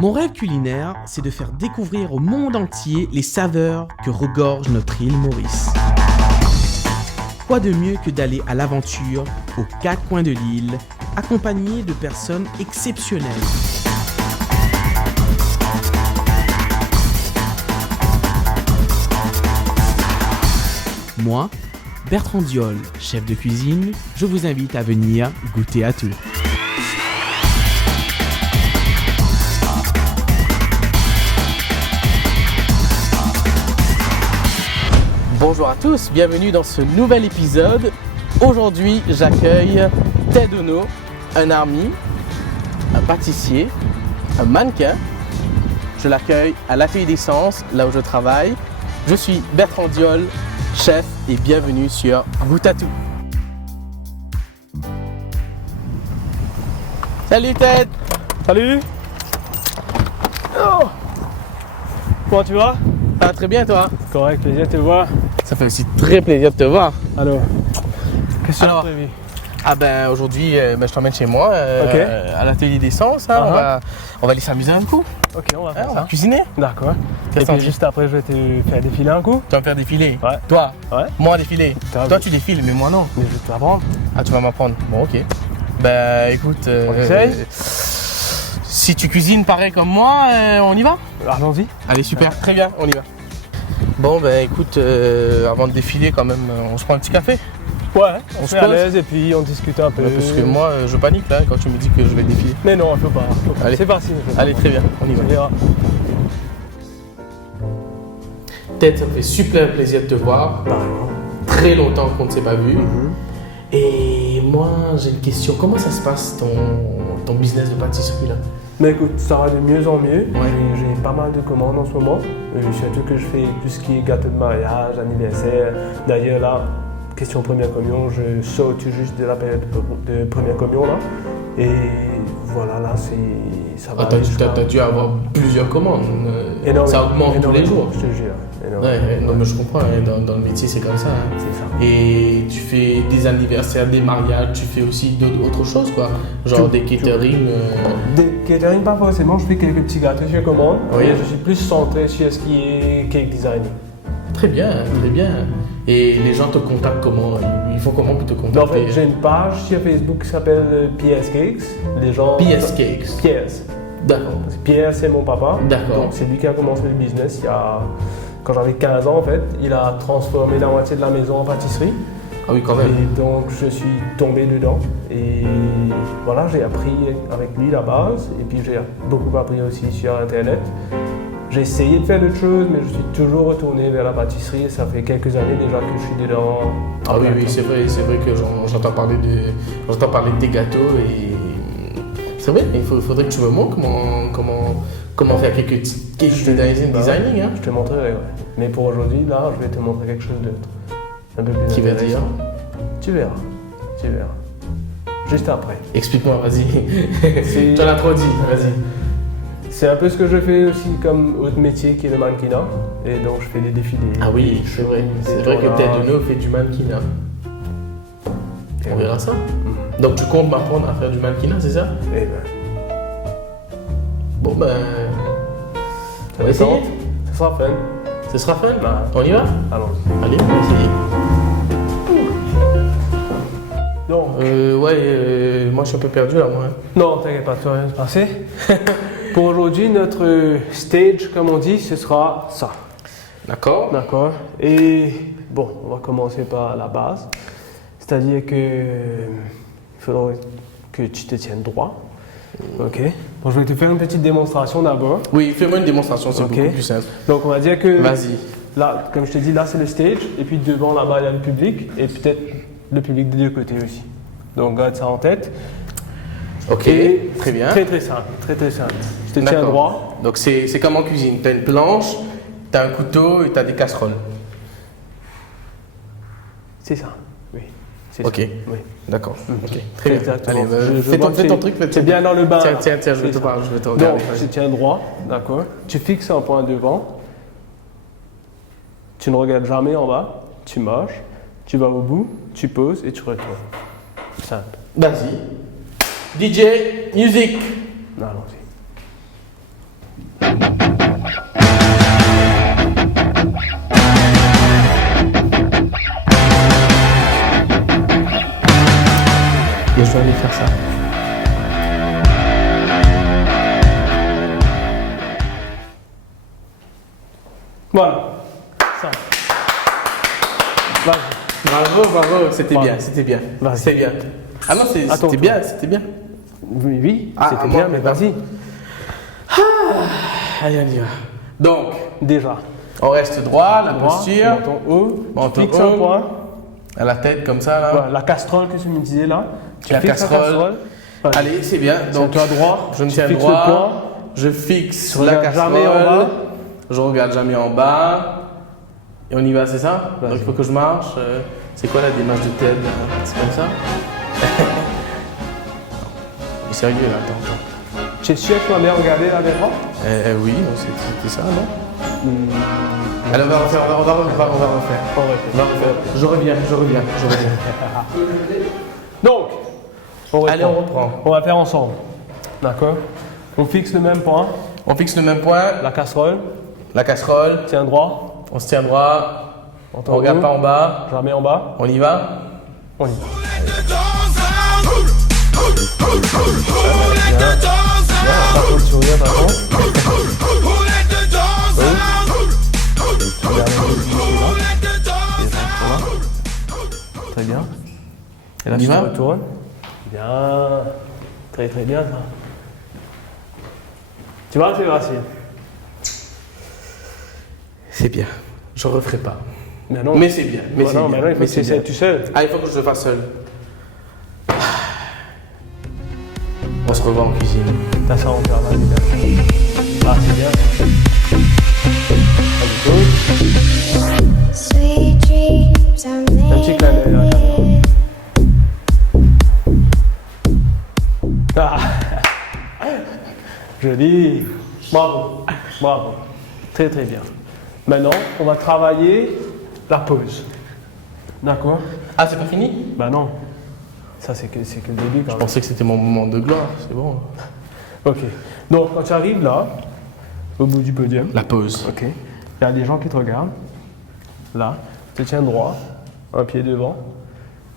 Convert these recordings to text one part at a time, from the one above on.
Mon rêve culinaire, c'est de faire découvrir au monde entier les saveurs que regorge notre île Maurice. Quoi de mieux que d'aller à l'aventure aux quatre coins de l'île, accompagné de personnes exceptionnelles. Moi, Bertrand Diol, chef de cuisine, je vous invite à venir goûter à tout. Bonjour à tous, bienvenue dans ce nouvel épisode. Aujourd'hui, j'accueille Ted Ono, un ami, un pâtissier, un mannequin. Je l'accueille à l'Atelier d'Essence, là où je travaille. Je suis Bertrand Diol, chef, et bienvenue sur Goûte à tout. Salut Ted. Salut. Oh. Comment tu vas? Ça va très bien toi? Correct, plaisir de te voir. Ça fait aussi très plaisir de te voir. Alors, qu'est-ce que tu as prévu? Aujourd'hui, je t'emmène chez moi, à l'Atelier d'Essence. On va aller s'amuser un coup. Ok, on va faire On ça. va cuisiner. D'accord. Et puis juste après, je vais te faire défiler un coup. Tu vas me faire défiler? Ouais. Toi? Ouais. Moi défiler? Toi, Toi tu défiles, mais moi non. Mais je vais te l'apprendre. Ah, tu vas m'apprendre? Bon, ok. Écoute, On essaye? Si tu cuisines pareil comme moi, on y va? Allons-y. Allez, super. Très bien, on y va. Bon, écoute, avant de défiler quand même, on se prend un petit café? Ouais, on se se met à pose? l'aise et puis on discute un peu. Parce que moi, je panique là quand tu me dis que je vais défiler. Mais non, il faut pas. Allez. C'est parti. Allez, très bien, on y va. On verra. Ted, ça me fait super plaisir de te voir. Très longtemps qu'on ne s'est pas vu. Et moi, j'ai une question. Comment ça se passe ton business de pâtisserie là? Mais écoute, ça va de mieux en mieux. Ouais. J'ai pas mal de commandes en ce moment. Surtout que je fais tout ce qui est gâteau de mariage, anniversaire. D'ailleurs là, question première communion, je sors tout juste de la période de première communion là. Et voilà, là ça va. T'as dû avoir plusieurs commandes. Énormément, Ça augmente tous les jours. je te jure. Ouais, non, mais je comprends, dans le métier c'est comme ça. C'est ça. Et tu fais des anniversaires, des mariages, tu fais aussi d'autres choses quoi. Genre des catering. Des catering, pas forcément, je fais quelques petits gâteaux sur commande. Oui. Et je suis plus centré sur ce qui est cake designing. Très bien, très bien. Et les gens te contactent comment? Ils font comment pour te contacter? En fait, j'ai une page sur Facebook qui s'appelle PS Cakes. Les gens. PS Cakes. PS. D'accord. Parce que Pierre, c'est mon papa. D'accord. Donc, c'est lui qui a commencé le business quand j'avais 15 ans, en fait. Il a transformé la moitié de la maison en pâtisserie. Ah oui, quand même. Et donc, je suis tombé dedans. Et voilà, j'ai appris avec lui la base. Et puis, j'ai beaucoup appris aussi sur Internet. J'ai essayé de faire d'autres choses, mais je suis toujours retourné vers la pâtisserie. Et ça fait quelques années déjà que je suis dedans. Ah oui, c'est vrai que j'entends parler de tes gâteaux et c'est vrai, il faudrait que tu me montres comment faire quelques petits cakes designing. Hein. Je te montrerai, ouais. Mais pour aujourd'hui, là, je vais te montrer quelque chose d'autre. Un peu plus Qui va intéressant. dire? Tu verras. Juste après. Explique-moi, vas-y. Tu en as trop dit, vas-y. C'est un peu ce que je fais aussi comme autre métier qui est le mannequinat. Et donc, je fais des défilés. Ah oui, des c'est vrai. shows, C'est des vrai que tournages. Ted Ono fait du mannequinat. On verra ça. Donc tu comptes m'apprendre à faire du mannequinat, c'est ça? Eh ben, Bon ça on va essayer. Ça sera fun. Ce sera fun? Bah. On y va? Allons-y. Allez, on va essayer. Donc, Moi je suis un peu perdu là, moi. non, t'inquiète pas, tu vas rien se passer. Pour aujourd'hui, notre stage, comme on dit, ce sera ça. D'accord? D'accord. Et bon, on va commencer par la base. C'est-à-dire que il faudra que tu te tiennes droit. Ok. Bon, je vais te faire une petite démonstration d'abord. Oui, fais-moi une démonstration, c'est Ok. beaucoup plus simple. Donc, on va dire que Vas-y. là, comme je te dis, là c'est le stage. Et puis devant là-bas, il y a le public. Et peut-être le public des deux côtés aussi. Donc, garde ça en tête. Ok, Et très bien. Très très simple. Très très simple. Je te tiens D'accord. droit. Donc c'est comme en cuisine. Tu as une planche, tu as un couteau et tu as des casseroles. C'est ça. Oui. C'est Ok. ça. Oui. D'accord. Ok. Très bien. Exactement. Allez, Je fais vois ton que truc. c'est bien dans le bas. Tiens, je vais C'est te ça. parler, je vais te Donc, regarder. tu tiens droit, d'accord. Tu fixes un point devant. Tu ne regardes jamais en bas. Tu marches. Tu vas au bout. Tu poses et tu retournes. Simple. Vas-y. DJ, musique. Allons-y. faire ça. Voilà. Ça. Vas-y. Bravo, bravo, c'était Bravo. bien, c'était bien. Vas-y. C'était bien. Ah non, Attends, c'était bien, c'était bien. Oui, oui, Ah, c'était à moi, bien, mais pardon. vas-y. Allez, on y va. Donc, Déjà. on reste droit, la posture. Menton haut. Menton Fixe un haut. point. À la tête comme ça, là. Voilà, la casserole que tu me disais là. Tu La fixes casserole. Vas-y. Allez, c'est bien. Donc, Tiens-toi droit. je me Tu tiens fixes droit. le point. Je fixe Tu la regardes jamais en casserole. bas. Je regarde jamais en bas. Et on y va, c'est ça? Donc, il faut que je marche. C'est quoi la démarche de TED? C'est comme ça? Mais sérieux, là, attends. Tu es sûr que tu m'as bien regardé la caméra? Oui, non, c'était ça, non? Alors, on va refaire. On va refaire. Je reviens. Donc, on Allez, on reprend. On va faire ensemble. D'accord? On fixe le même point. On fixe le même point. La casserole. La casserole. Tiens droit. On se tient droit. Menton On regarde haut. pas en bas. Jamais en bas. On y va? On y va. Pas trop de sourire, par contre. Très bien. Et là, On y tu te va? retournes. Bien. Très très bien ça. Tu vois, c'est facile. C'est bien. Je referai pas. Mais non. Mais c'est bien. Mais c'est non, bien. mais non, il faut Mais que tu c'est essaies bien. tout seul. Ah, il faut que je le fasse seul. On se revoit en cuisine. T'as ça en faire, vas-y, bien. Ah, c'est bien. Vas-y, cool. Sweet dreams are Un petit made clin d'œil à la caméra. Ah. Joli. Bravo. Bravo. Très très bien. Maintenant, on va travailler la pause. D'accord? Ah, c'est pas fini? Bah non. Ça, c'est que le début quand Je même. pensais que c'était mon moment de gloire. C'est bon. Ok. Donc, quand tu arrives là, au bout du podium, La pause. ok, il y a des gens qui te regardent. Là, tu te tiens droit, un pied devant.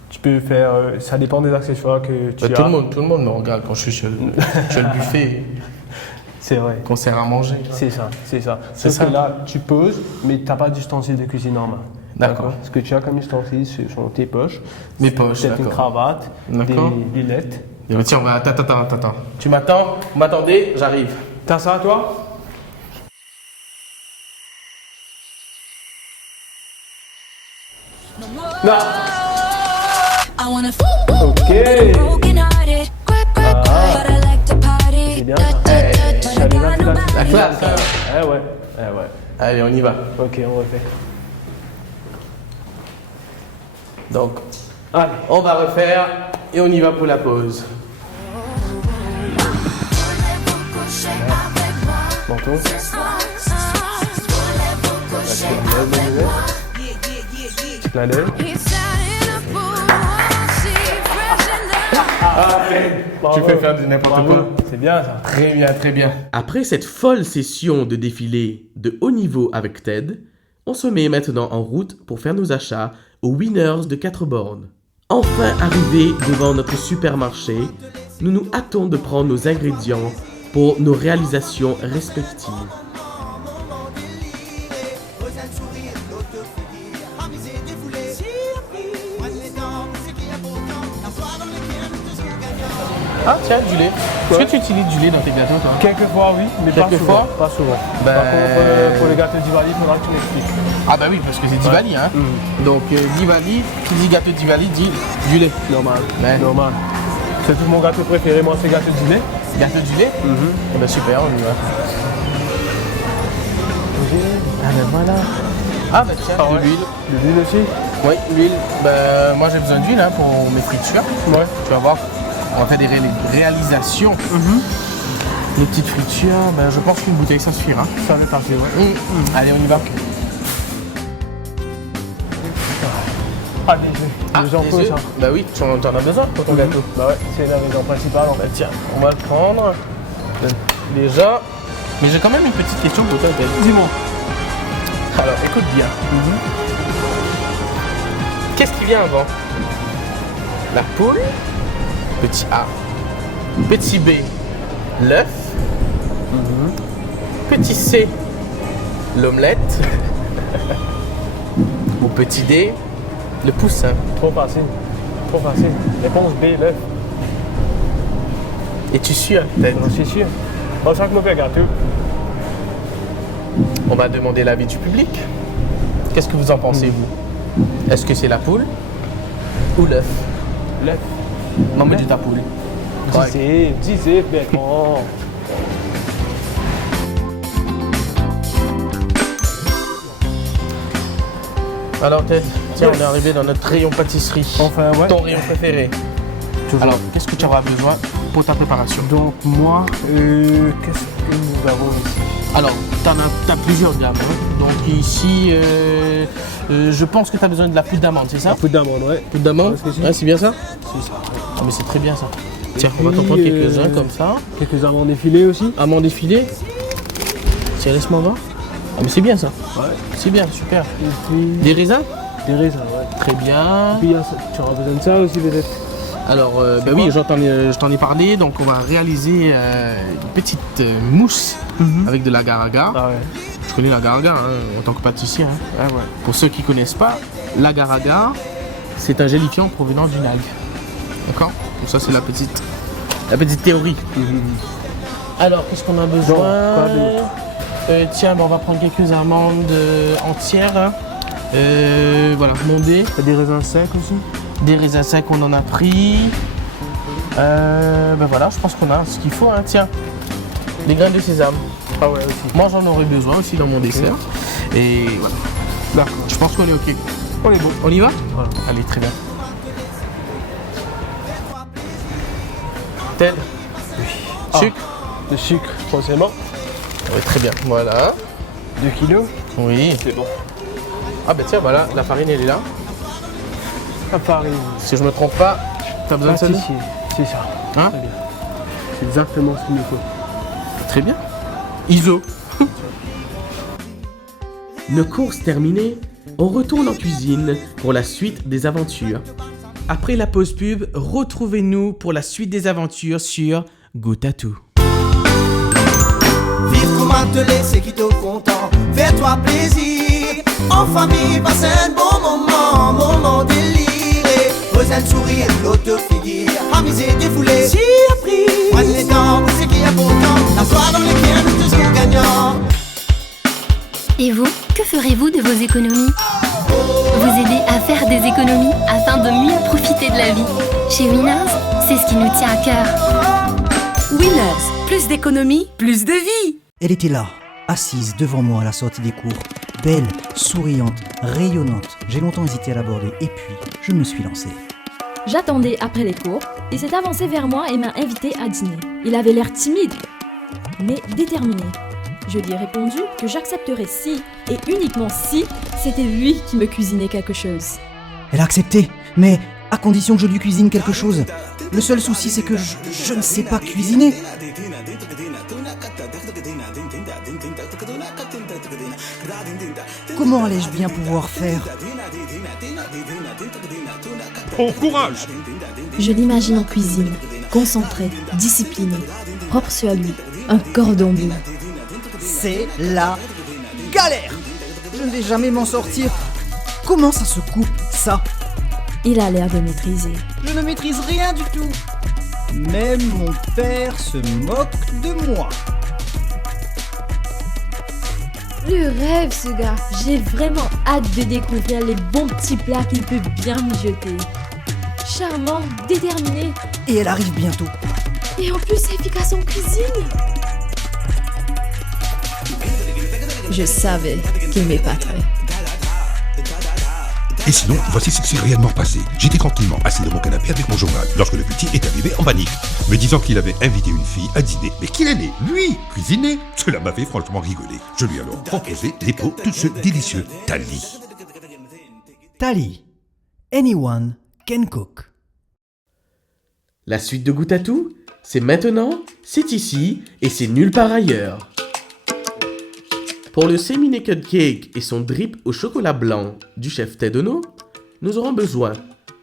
Tu peux faire, ça dépend des accessoires que tu Bah, as. tout le monde me regarde quand je suis sur le buffet. C'est vrai. Qu'on sert à manger. C'est ça, c'est ça. C'est Sauf ça. que là, tu poses, mais tu n'as pas d'ustensile de cuisine normal. D'accord. Ce que tu as comme ustensile, ce sont tes poches, Mes poches, peut-être une d'accord. cravate, des D'accord. lunettes. Et bah, tiens, attends. Tu m'attends? Vous m'attendez? J'arrive. T'as ça, toi? Là. I wanna Ok. broken hearted. But I like to party. C'est bien ça. Tu as déjà fait La classe, hein. Eh ouais, eh ouais. Allez, on y va. Ok, on refait. Donc, Allez. on va refaire et on y va pour la pause. Menton. Petit clin d'œil. Tu fais faire du n'importe quoi. C'est bien ça. Très bien, très bien. Après cette folle session de défilé de haut niveau avec Ted, on se met maintenant en route pour faire nos achats aux Winners de 4 bornes. Enfin arrivés devant notre supermarché, nous nous hâtons de prendre nos ingrédients pour nos réalisations respectives. Ah, tiens, du lait. Est-ce que tu utilises du lait dans tes gâteaux, toi? Quelquefois oui, mais pas Quelquefois? souvent. Pas souvent. Ben- Par contre, pour les gâteaux Diwali, il faudra que tu m'expliques. Ah bah oui, parce que c'est Diwali, hein. Donc Diwali, qui dit gâteau Diwali, dit du lait. Normal. Ouais. Normal. C'est tout mon gâteau préféré, moi, c'est gâteau du lait. Gâteau du lait? Eh ben super, on y va. Ah ben voilà. Ah bah tiens, de l'huile. De l'huile aussi. Oui, l'huile. Ben moi j'ai besoin d'huile hein, pour mes fritures. Ouais. Tu vas voir, on va faire des réalisations. Les petites fritures, ben je pense qu'une bouteille ça suffira. Ça va partir, ouais. Allez, on y va. Ah, les gens les œufs. ça. Bah oui, tu en as besoin pour ton gâteau. Bah ouais, c'est l'ingrédient principal en fait. Tiens, on va le prendre. Déjà. Mais j'ai quand même une petite question pour toi, Ted. Dis-moi. Alors, écoute bien. Qu'est-ce qui vient avant? La poule Petit A. Petit B, l'œuf. Petit C, l'omelette. Ou petit D, le poussin. Trop facile. Trop facile. Réponse B, l'œuf. Es-tu sûr, Ted? J'en suis sûr. Bon, chaque mauvais gâteau. On va demander l'avis du public. Qu'est-ce que vous en pensez, vous? Est-ce que c'est la poule ou l'œuf? L'œuf. Non, mais dis ta poule. Disez, bêtement. Alors, Ted, tiens, on est arrivé dans notre rayon pâtisserie. Enfin, ouais. Ton rayon préféré. Toujours. Alors, qu'est-ce que tu auras besoin pour ta préparation? Donc, moi, qu'est-ce que nous avons ici? Alors, t'as plusieurs gammes. Hein. Donc ici, je pense que tu as besoin de la poudre d'amande, c'est ça? La poudre d'amande, ouais. Poudre d'amande? Parce que si. Ouais, c'est bien ça? C'est ça. Ah, mais c'est très bien ça. Tiens, on va puis, t'en prendre quelques-uns comme ça. Quelques amandes effilées aussi. Amandes effilées. Tiens, laisse-moi voir. Ah, mais c'est bien ça. Ouais. C'est bien, super. Et puis, Des raisins? des raisins, ouais. Très bien. Et puis, tu auras besoin de ça aussi, peut-être. Alors, ben oui, je t'en ai parlé. Donc, on va réaliser une petite mousse avec de l'agar-agar. Ah ouais. Je connais l'agar-agar hein, en tant que pâtissier. Hein. Ah ouais. Pour ceux qui ne connaissent pas, l'agar-agar, c'est un gélifiant provenant d'une algue. D'accord? Donc ça, c'est la petite théorie. Alors, qu'est-ce qu'on a besoin? Quoi d'autre? Tiens, ben, on va prendre quelques amandes entières. Hein. Voilà, mondées. T'as des raisins secs aussi? Des raisins secs, on en a pris. Ben voilà, je pense qu'on a ce qu'il faut. Hein. Tiens, des graines de sésame. Ah ouais, aussi. Moi, j'en aurais besoin aussi dans mon dessert. Et voilà. D'accord. Je pense qu'on est OK. On est bon. On y va? Voilà. Allez, très bien. Ted, sucre? Le sucre, forcément. Oui, très bien. Voilà. 2 kilos. Oui. C'est bon. Ah ben tiens, voilà, la farine, elle est là. La farine. Si je me trompe pas, t'as besoin de ça? Pâtissier. C'est ça. Hein? Très bien. C'est exactement ce qu'il nous faut. Très bien. ISO. Nos courses terminées, on retourne en cuisine pour la suite des aventures. Après la pause pub, retrouvez-nous pour la suite des aventures sur Goûte à tout. Vivre comme attelé, c'est qui te content. Fais-toi plaisir. En famille, passe un bon moment déliré. Fais un sourire, l'autre figure. Amuser, défouler. Si appris. Prenne les dents pour ce qui est pourtant. La soirée dans les pieds, nous toujours gagnants. Et vous, que ferez-vous de vos économies? Vous aider à faire des économies afin de mieux profiter de la vie. Chez Winners, c'est ce qui nous tient à cœur. Winners, plus d'économies, plus de vie. Elle était là, assise devant moi à la sortie des cours, belle, souriante, rayonnante. J'ai longtemps hésité à l'aborder et puis je me suis lancé. J'attendais après les cours. Il s'est avancé vers moi et m'a invité à dîner. Il avait l'air timide, mais déterminé. Je lui ai répondu que j'accepterais si, et uniquement si, c'était lui qui me cuisinait quelque chose. Elle a accepté, mais à condition que je lui cuisine quelque chose. Le seul souci, c'est que je ne sais pas cuisiner. Comment allais-je bien pouvoir faire? Bon courage! Je l'imagine en cuisine, concentré, discipliné, propre sur lui, un cordon bleu. C'est la galère! Je ne vais jamais m'en sortir. Comment ça se coupe, ça? Il a l'air de maîtriser. Je ne maîtrise rien du tout. Même mon père se moque de moi. Le rêve, ce gars. J'ai vraiment hâte de découvrir les bons petits plats qu'il peut bien mijoter. Charmant, déterminé, Et elle arrive bientôt. et en plus efficace en cuisine. Je savais qu'il m'épaterait. Et sinon, voici ce qui s'est réellement passé. J'étais tranquillement assis dans mon canapé avec mon journal lorsque le petit est arrivé en panique, me disant qu'il avait invité une fille à dîner. Mais qu'il allait, lui, cuisiner? Cela m'a fait franchement rigoler. Je lui ai alors proposé des pots de ce délicieux Tali. Tali. Anyone can cook. La suite de Goûte à tout, c'est maintenant, c'est ici et c'est nulle part ailleurs. Pour le semi-naked cake et son drip au chocolat blanc du chef Ted Ono, nous aurons besoin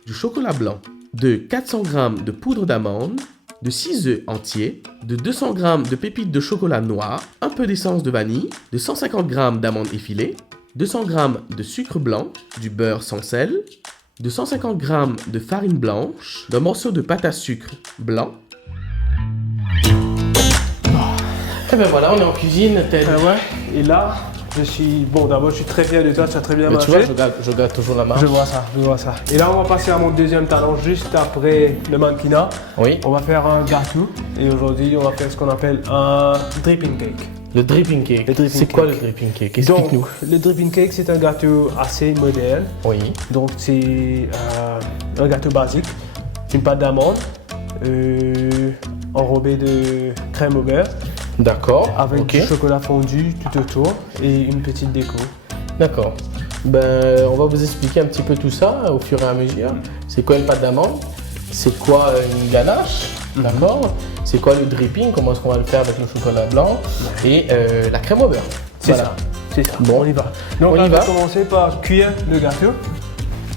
du chocolat blanc, de 400 g de poudre d'amande, de 6 œufs entiers, de 200 g de pépites de chocolat noir, un peu d'essence de vanille, de 150 g d'amandes effilées, 200 g de sucre blanc, du beurre sans sel, de 150 g de farine blanche, d'un morceau de pâte à sucre blanc. Et ben voilà, on est en cuisine, Ted. Ouais. Et là, d'abord je suis très fier de toi, tu as très bien Mais marché. tu vois, je garde toujours la marche. Je vois ça. Et là, on va passer à mon deuxième talent juste après le mannequinat. Oui. On va faire un gâteau. Et aujourd'hui, on va faire ce qu'on appelle un dripping cake. Le dripping cake. C'est quoi le dripping cake? Explique-nous. Donc, le dripping cake, c'est un gâteau assez moderne. Oui. Donc, c'est un gâteau basique. Une pâte d'amande enrobée de crème au beurre. D'accord. Avec du chocolat fondu tout autour et une petite déco. D'accord. Ben, on va vous expliquer un petit peu tout ça au fur et à mesure. C'est quoi une pâte d'amande? C'est quoi une ganache? D'accord. C'est quoi le dripping? Comment est-ce qu'on va le faire avec le chocolat blanc? Et la crème au beurre. C'est Voilà. ça. Bon, On y va. Donc, on va commencer par cuire le gâteau.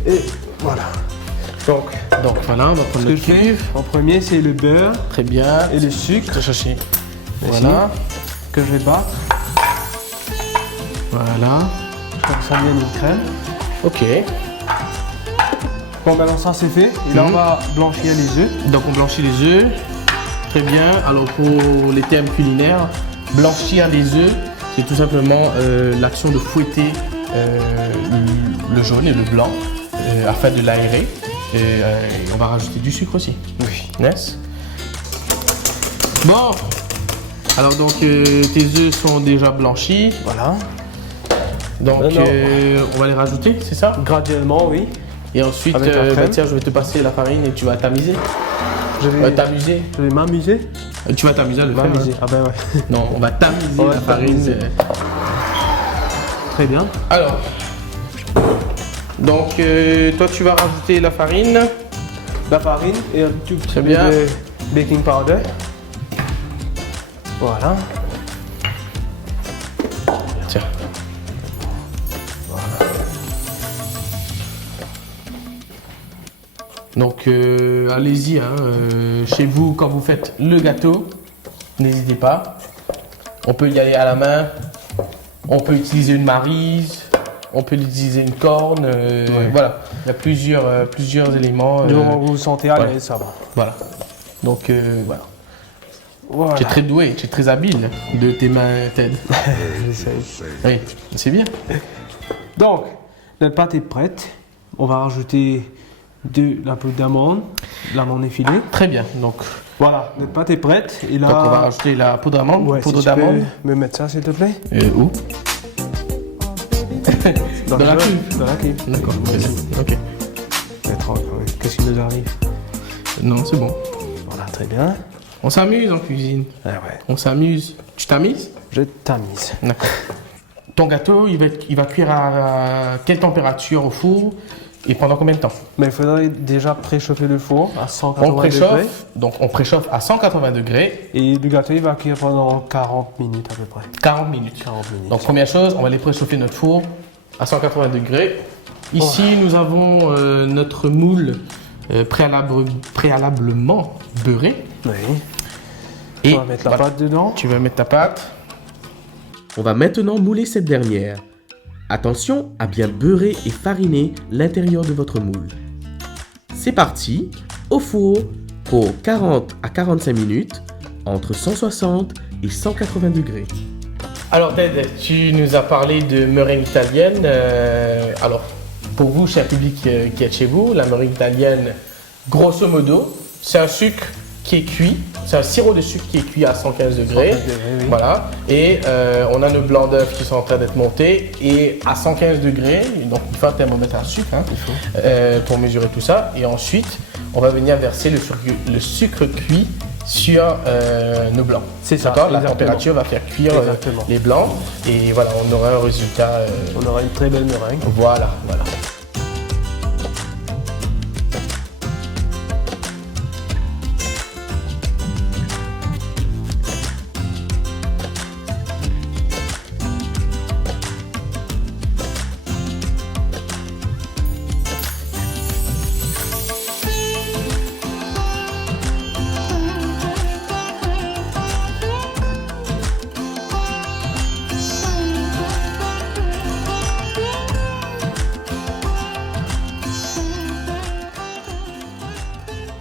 Et voilà. Donc voilà, on va prendre le cuivre. En premier, c'est le beurre. Très bien. Et le sucre. Chercher. Voilà. Que je vais battre. Voilà. Comme ça vient une crème. Ok. Bon, maintenant ça c'est fait. Et là, on va blanchir les œufs. Donc, on blanchit les œufs. Très bien. Alors, pour les termes culinaires, blanchir les œufs, c'est tout simplement l'action de fouetter le jaune et le blanc afin de l'aérer. Et on va rajouter du sucre aussi. Oui. Yes. Bon. Alors donc tes œufs sont déjà blanchis. Voilà. Donc on va les rajouter, c'est ça? Graduellement, oui. Et ensuite, tiens, je vais te passer la farine et tu vas t'amuser. Je vais t'amuser. Je vais m'amuser. Tu vas t'amuser à le faire. M'amuser. Ah ben ouais. Non, on va tamiser la farine. Très bien. Alors, donc toi tu vas rajouter la farine. La farine et un tout petit peu bien. de baking powder. Voilà. Tiens. Voilà. Donc allez-y, hein, chez vous quand vous faites le gâteau, n'hésitez pas. On peut y aller à la main, on peut utiliser une maryse, on peut utiliser une corne, voilà. Il y a plusieurs éléments. Du moment où vous vous sentez à l'aise, ça va. Voilà. Donc voilà. Tu es très doué, tu es très habile de tes mains, Ted. J'essaye. Oui, c'est bien. Donc, notre pâte est prête. On va rajouter de la poudre d'amande, l'amande effilée. Très bien. Donc voilà, notre pâte est prête. Et là, on va rajouter la poudre d'amande. Ouais, poudre si tu d'amande. peux me mettre ça, s'il te plaît. Où? Dans la cuve. Dans la cuve. D'accord. Ok. Qu'est-ce qui nous arrive? Non, c'est bon. Voilà, très bien. On s'amuse en cuisine. Ah ouais. On s'amuse. Tu t'amuses? Je tamise. D'accord. Ton gâteau, il va cuire à quelle température au four et pendant combien de temps? Mais il faudrait déjà préchauffer le four à 180 On préchauffe, degrés. donc on préchauffe à 180 degrés. Et le gâteau, il va cuire pendant 40 minutes à peu près. 40 minutes. 40 minutes. Donc première chose, on va aller préchauffer notre four à 180 degrés. Ici, nous avons notre moule préalablement beurré. Oui. Et on va mettre la pâte dedans. Tu vas mettre ta pâte. On va maintenant mouler cette dernière. Attention à bien beurrer et fariner l'intérieur de votre moule. C'est parti, au four pour 40 à 45 minutes, entre 160 et 180 degrés. Alors Ted, tu nous as parlé de meringue italienne. Alors, pour vous, cher public qui êtes chez vous, la meringue italienne, grosso modo, c'est un sucre qui est cuit. C'est un sirop de sucre qui est cuit à 115 degrés. 115 degrés, oui. Voilà. Et on a nos blancs d'œufs qui sont en train d'être montés. Et à 115 degrés, donc il faut un thermomètre à sucre pour mesurer tout ça. Et ensuite, on va venir verser le sucre cuit sur nos blancs. C'est ça. D'accord. La Exactement. température va faire cuire les blancs. Et voilà, on aura un résultat. On aura une très belle meringue. Voilà.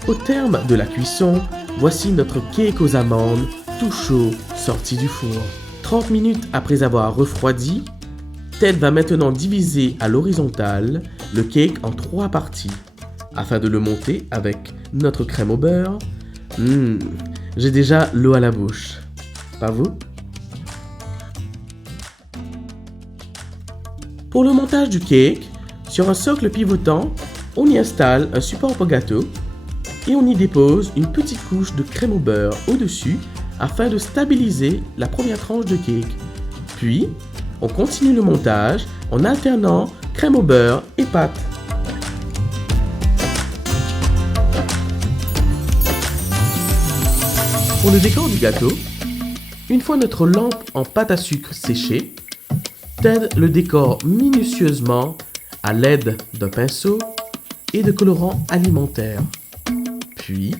Au terme de la cuisson, voici notre cake aux amandes, tout chaud, sorti du four. 30 minutes après avoir refroidi, Ted va maintenant diviser à l'horizontale le cake en 3 parties, afin de le monter avec notre crème au beurre. J'ai déjà l'eau à la bouche. Pas vous? Pour le montage du cake, sur un socle pivotant, on y installe un support pour gâteau et on y dépose une petite couche de crème au beurre au-dessus afin de stabiliser la première tranche de cake. Puis, on continue le montage en alternant crème au beurre et pâte. Pour le décor du gâteau, une fois notre lampe en pâte à sucre séchée, Ted le décore minutieusement à l'aide d'un pinceau et de colorants alimentaires. Puis,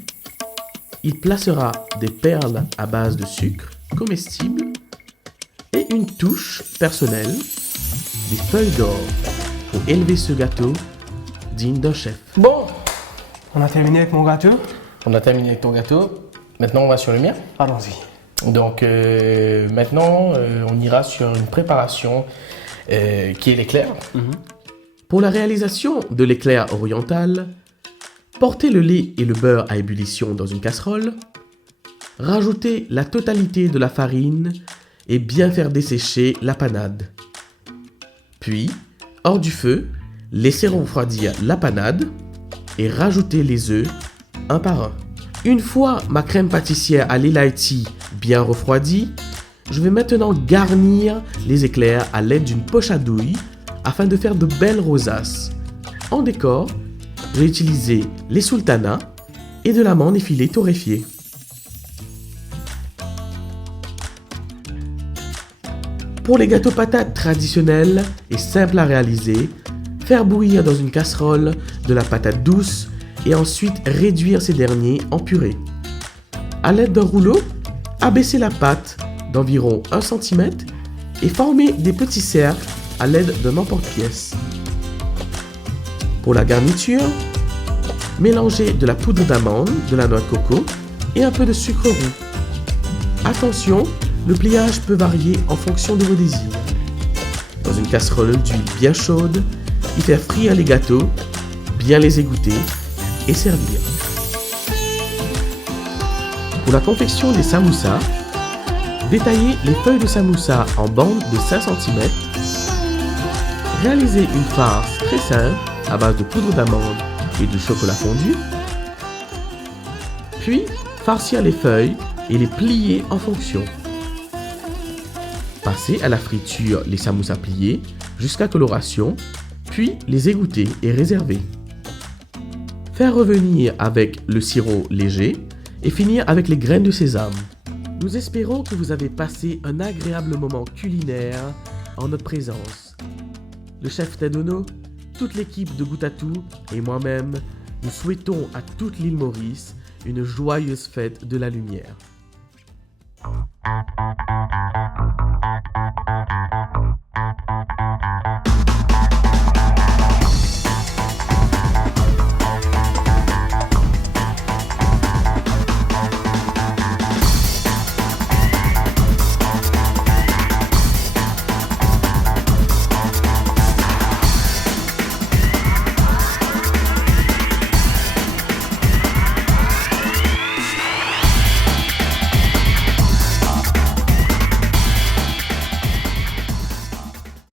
il placera des perles à base de sucre comestibles et une touche personnelle, des feuilles d'or pour élever ce gâteau digne d'un chef. Bon, on a terminé avec mon gâteau. On a terminé avec ton gâteau. Maintenant, on va sur le mien. Allons-y. Donc, maintenant, on ira sur une préparation qui est l'éclair. Pour la réalisation de l'éclair oriental, portez le lait et le beurre à ébullition dans une casserole, rajoutez la totalité de la farine et bien faire dessécher la panade. Puis, hors du feu, laissez refroidir la panade et rajoutez les œufs un par un. Une fois ma crème pâtissière à lait lighty bien refroidie, je vais maintenant garnir les éclairs à l'aide d'une poche à douille afin de faire de belles rosaces. En décor, j'ai utilisé les sultanas et de l'amande effilée torréfiée. Pour les gâteaux patates traditionnels et simples à réaliser, faire bouillir dans une casserole de la patate douce et ensuite réduire ces derniers en purée. À l'aide d'un rouleau, abaisser la pâte d'environ 1 cm et former des petits cercles à l'aide d'un emporte-pièce. Pour la garniture, mélangez de la poudre d'amande, de la noix de coco et un peu de sucre roux. Attention, le pliage peut varier en fonction de vos désirs. Dans une casserole d'huile bien chaude, y faire frire les gâteaux, bien les égoutter et servir. Pour la confection des samoussas, détaillez les feuilles de samoussa en bandes de 5 cm. Réalisez une farce très simple à base de poudre d'amande et de chocolat fondu. Puis, farcir les feuilles et les plier en fonction. Passez à la friture les samoussas pliés jusqu'à coloration, puis les égoutter et réserver. Faire revenir avec le sirop léger et finir avec les graines de sésame. Nous espérons que vous avez passé un agréable moment culinaire en notre présence. Le chef Ted Ono, toute l'équipe de Goûte à Tout et moi-même, nous souhaitons à toute l'île Maurice une joyeuse fête de la lumière.